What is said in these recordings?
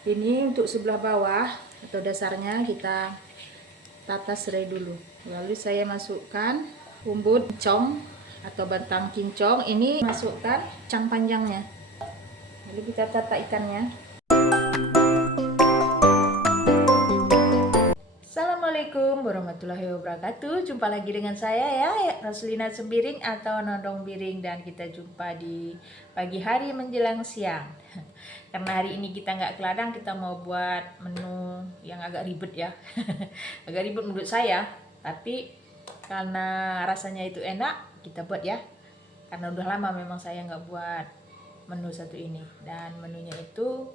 Ini untuk sebelah bawah atau dasarnya kita tata serai dulu. Lalu saya masukkan umbut kincong atau batang kincong. Ini masukkan kacang panjangnya. Lalu kita tata ikannya. Assalamualaikum warahmatullahi wabarakatuh. Jumpa lagi dengan saya ya, Roslina Sembiring atau Nondong Biring, dan kita jumpa di pagi hari menjelang siang. Karena hari ini kita nggak ke ladang, kita mau buat menu yang agak ribet ya. Agak ribet menurut saya, tapi karena rasanya itu enak, kita buat ya. Karena udah lama memang saya nggak buat menu satu ini, dan menunya itu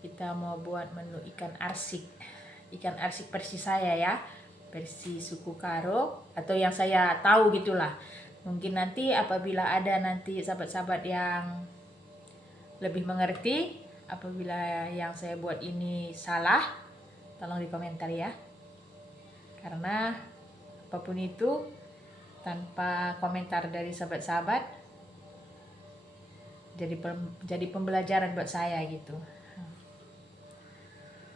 kita mau buat menu ikan arsik. Ikan arsik versi saya ya, versi suku Karo atau yang saya tahu gitulah. Mungkin nanti apabila ada nanti sahabat-sahabat yang lebih mengerti, apabila yang saya buat ini salah, tolong di komentar ya. Karena apapun itu, tanpa komentar dari sahabat-sahabat, jadi pembelajaran buat saya gitu.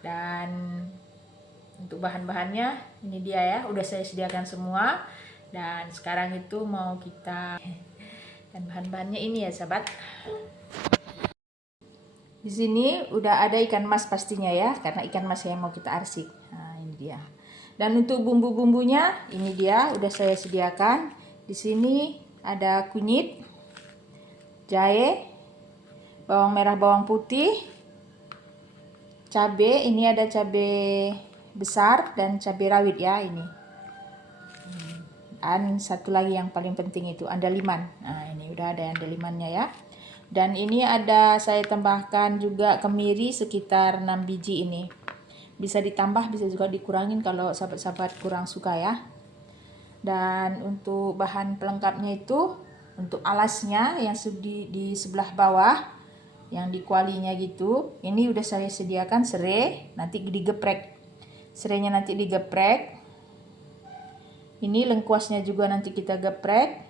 Dan untuk bahan-bahannya ini dia ya, udah saya sediakan semua. Dan sekarang itu mau kita, dan bahan-bahannya ini ya sahabat. Di sini udah ada ikan mas pastinya ya, karena ikan mas yang mau kita arsik. Nah, ini dia. Dan untuk bumbu-bumbunya ini dia udah saya sediakan. Di sini ada kunyit, jahe, bawang merah, bawang putih, cabai. Ini ada cabai besar dan cabai rawit ya ini. Dan satu lagi yang paling penting itu andaliman. Nah, ini udah ada andalimannya ya. Dan ini ada saya tambahkan juga kemiri sekitar 6 biji ini. Bisa ditambah, bisa juga dikurangin kalau sahabat-sahabat kurang suka ya. Dan untuk bahan pelengkapnya itu, untuk alasnya yang di sebelah bawah, yang di kualinya gitu, ini udah saya sediakan serai, nanti digeprek. Serainya nanti digeprek. Ini lengkuasnya juga nanti kita geprek.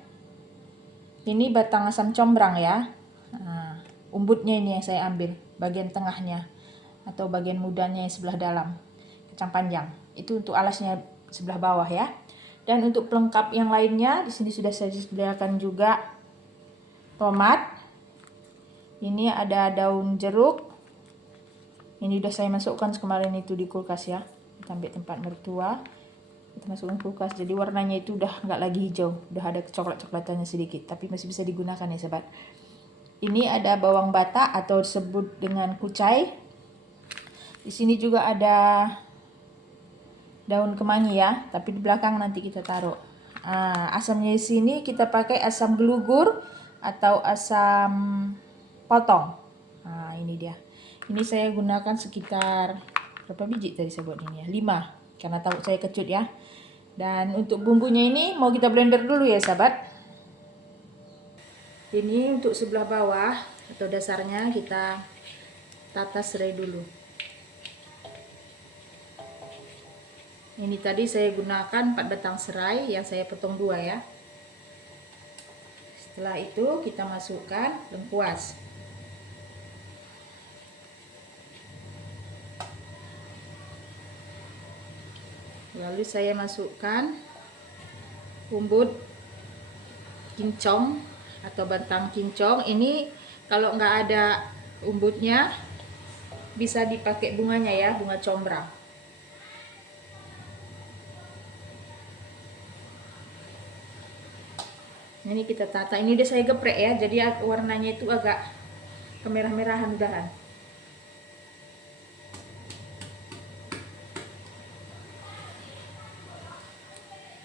Ini batang asam combrang ya. Nah, umbutnya ini yang saya ambil, bagian tengahnya atau bagian mudanya yang sebelah dalam, kacang panjang. Itu untuk alasnya sebelah bawah ya. Dan untuk pelengkap yang lainnya, di sini sudah saya sediakan juga tomat. Ini ada daun jeruk. Ini udah saya masukkan kemarin itu di kulkas ya, sampai tempat mertua. Kita masukkan kulkas, jadi warnanya itu udah nggak lagi hijau, udah ada coklat-coklatannya sedikit, tapi masih bisa digunakan ya sahabat. Ini ada bawang bata atau disebut dengan kucai. Di sini juga ada daun kemangi ya, tapi di belakang nanti kita taruh. Asamnya di sini kita pakai asam gelugur atau asam potong. Nah, ini dia. Ini saya gunakan sekitar berapa biji tadi saya buat ini ya? 5, karena tahu saya kecut ya. Dan untuk bumbunya ini mau kita blender dulu ya sahabat. Ini untuk sebelah bawah atau dasarnya kita tata serai dulu. Ini tadi saya gunakan 4 batang serai yang saya potong 2 ya. Setelah itu kita masukkan lengkuas. Lalu saya masukkan umbut kincong atau batang kincong. Ini kalau nggak ada umbutnya bisa dipakai bunganya ya, bunga combrang. Ini kita tata. Ini udah saya geprek ya, jadi warnanya itu agak kemerah-merahan udahan.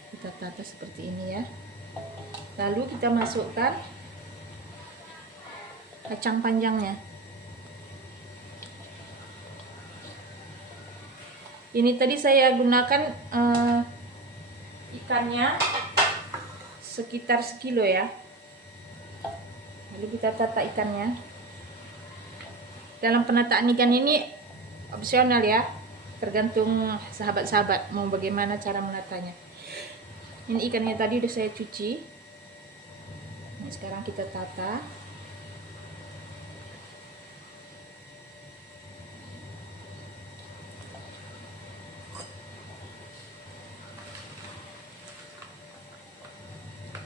Kita tata seperti ini ya. Lalu kita masukkan kacang panjangnya. Ini tadi saya gunakan ikannya sekitar sekilo ya. Lalu kita tata ikannya. Dalam penataan ikan ini opsional ya, tergantung sahabat-sahabat mau bagaimana cara menatanya. Ini ikannya tadi udah saya cuci. Nah, sekarang kita tata.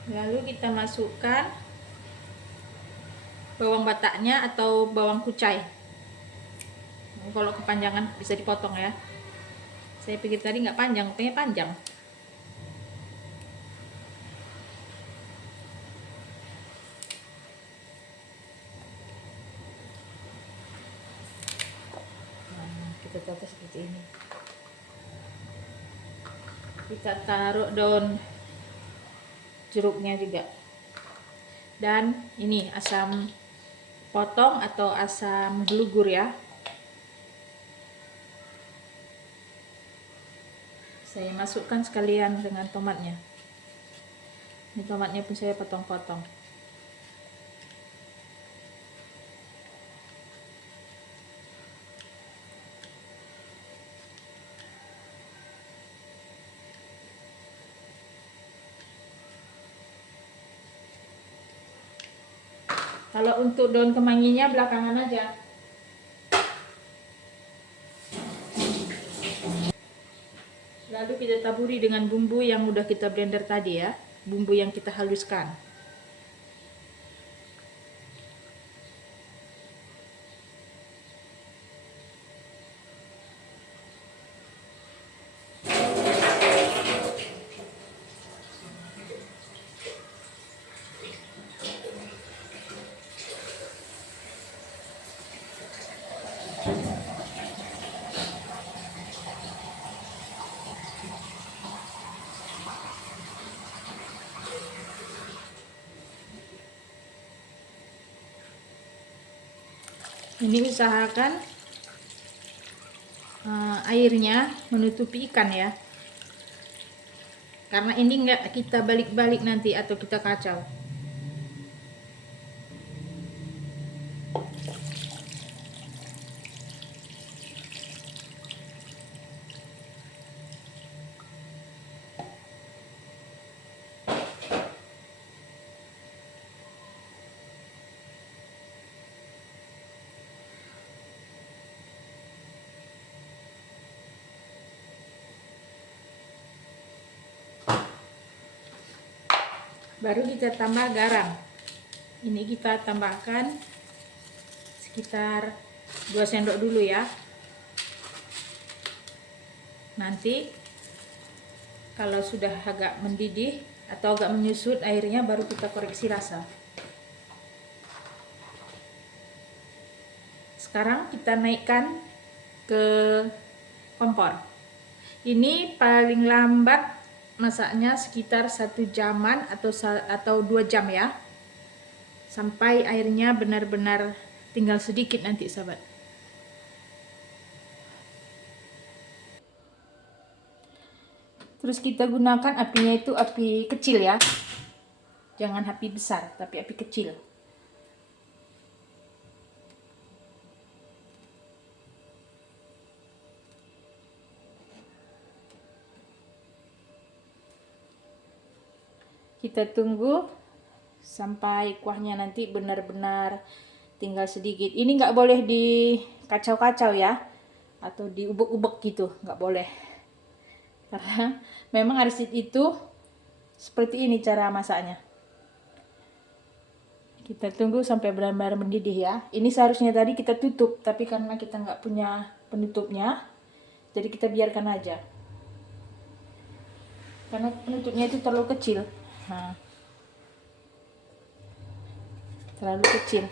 Lalu kita masukkan bawang bataknya atau bawang kucai. Kalau kepanjangan bisa dipotong ya. Saya pikir tadi nggak panjang, ternyata panjang. Nah, kita tata seperti ini. Kita taruh daun jeruknya juga. Dan ini asam potong atau asam gelugur ya. Saya masukkan sekalian dengan tomatnya. Ini tomatnya pun saya potong-potong. Kalau untuk daun kemanginya belakangan aja. Lalu kita taburi dengan bumbu yang udah kita blender tadi ya, bumbu yang kita haluskan. Ini usahakan airnya menutupi ikan ya, karena ini nggak kita balik-balik nanti atau kita kacau. Baru kita tambah garam. Ini kita tambahkan sekitar 2 sendok dulu ya. Nanti kalau sudah agak mendidih atau agak menyusut airnya, baru kita koreksi rasa. Sekarang kita naikkan ke kompor. Ini paling lambat masaknya sekitar 1 jaman atau 2 jam ya, sampai airnya benar-benar tinggal sedikit nanti sahabat. Terus kita gunakan apinya itu api kecil ya, jangan api besar tapi api kecil. Kita tunggu sampai kuahnya nanti benar-benar tinggal sedikit. Ini nggak boleh dikacau-kacau ya, atau diubek-ubek gitu, nggak boleh. Karena memang arisit itu seperti ini cara masaknya. Kita tunggu sampai benar-benar mendidih ya. Ini seharusnya tadi kita tutup, tapi karena kita nggak punya penutupnya, jadi kita biarkan aja. Karena penutupnya itu terlalu kecil. Nah, terlalu kecil,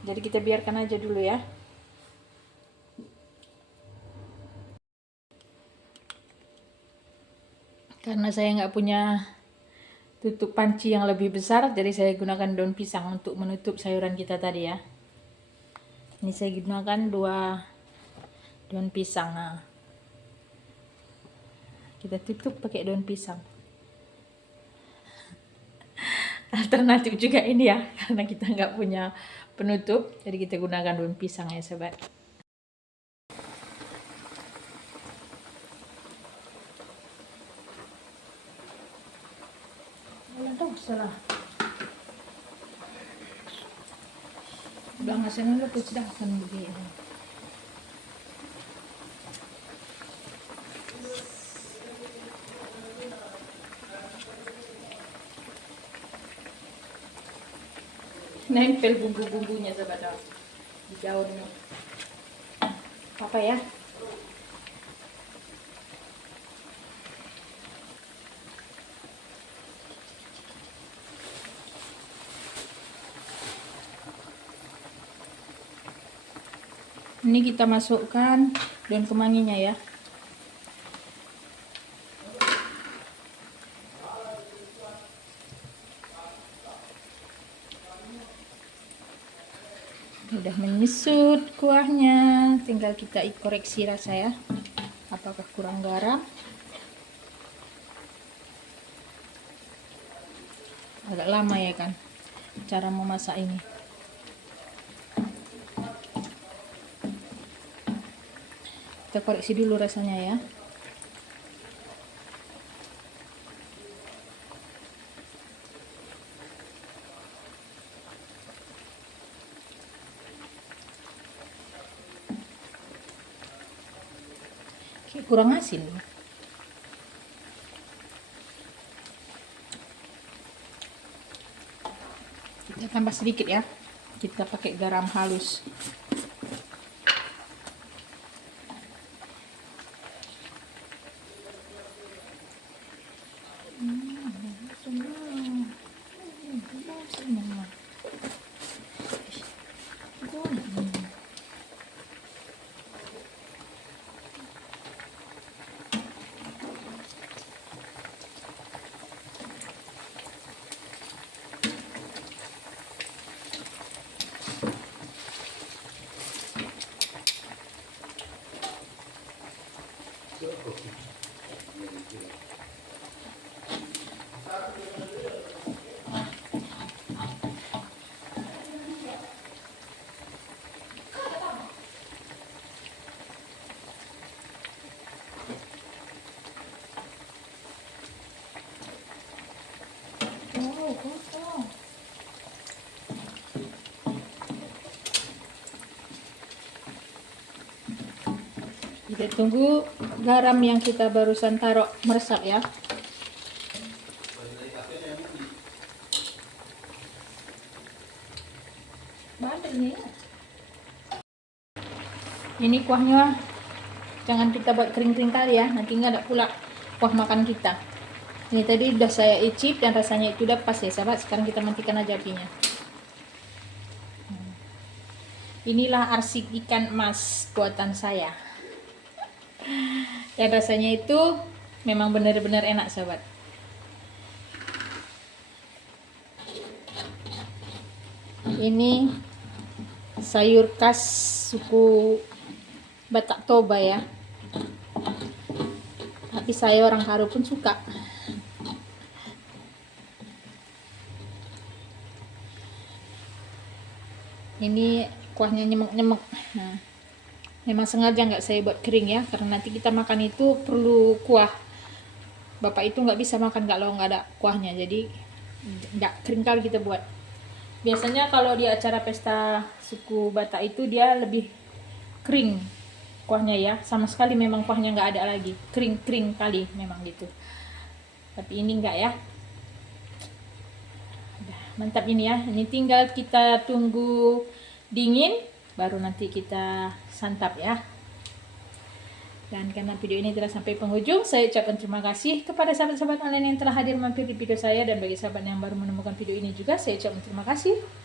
jadi kita biarkan aja dulu ya. Karena saya nggak punya tutup panci yang lebih besar, jadi saya gunakan daun pisang untuk menutup sayuran kita tadi ya. Ini saya gunakan 2 daun pisang. Nah, kita tutup pakai daun pisang. Alternatif juga ini ya, karena kita nggak punya penutup, jadi kita gunakan daun pisang ya sobat. Salah. Udah ngasain lo sudah akan begini. Nempel bumbu-bumbunya sahabat di daunnya. Apa ya? Ini kita masukkan daun kemanginya ya. Udah menyusut kuahnya, tinggal kita koreksi rasa ya. Apakah kurang garam? Agak lama ya kan cara memasak ini. Kita koreksi dulu rasanya ya. Kayak kurang asin. Kita tambah sedikit ya. Kita pakai garam halus. Kita tunggu garam yang kita barusan taruh meresap ya. Ini kuahnya jangan kita buat kering-kering kali ya, nanti nggak ada pula kuah makan kita. Ini tadi udah saya icip dan rasanya itu udah pas ya sahabat. Sekarang kita matikan aja apinya. Inilah arsik ikan emas buatan saya. Dan rasanya itu memang benar-benar enak sahabat. Ini sayur khas suku Batak Toba ya. Tapi saya orang Karo pun suka. Ini kuahnya nyemek-nyemek. Nah, memang sengaja nggak saya buat kering ya, karena nanti kita makan itu perlu kuah. Bapak itu nggak bisa makan kalau nggak ada kuahnya, jadi nggak kering kali kita buat. Biasanya kalau di acara pesta suku Batak itu dia lebih kering kuahnya ya, sama sekali memang kuahnya nggak ada lagi, kering kali memang gitu. Tapi ini enggak ya. Mantap ini ya. Ini tinggal kita tunggu dingin baru nanti kita santap ya. Dan karena video ini telah sampai penghujung, saya ucapkan terima kasih kepada sahabat-sahabat online yang telah hadir mampir di video saya, dan bagi sahabat yang baru menemukan video ini juga saya ucapkan terima kasih.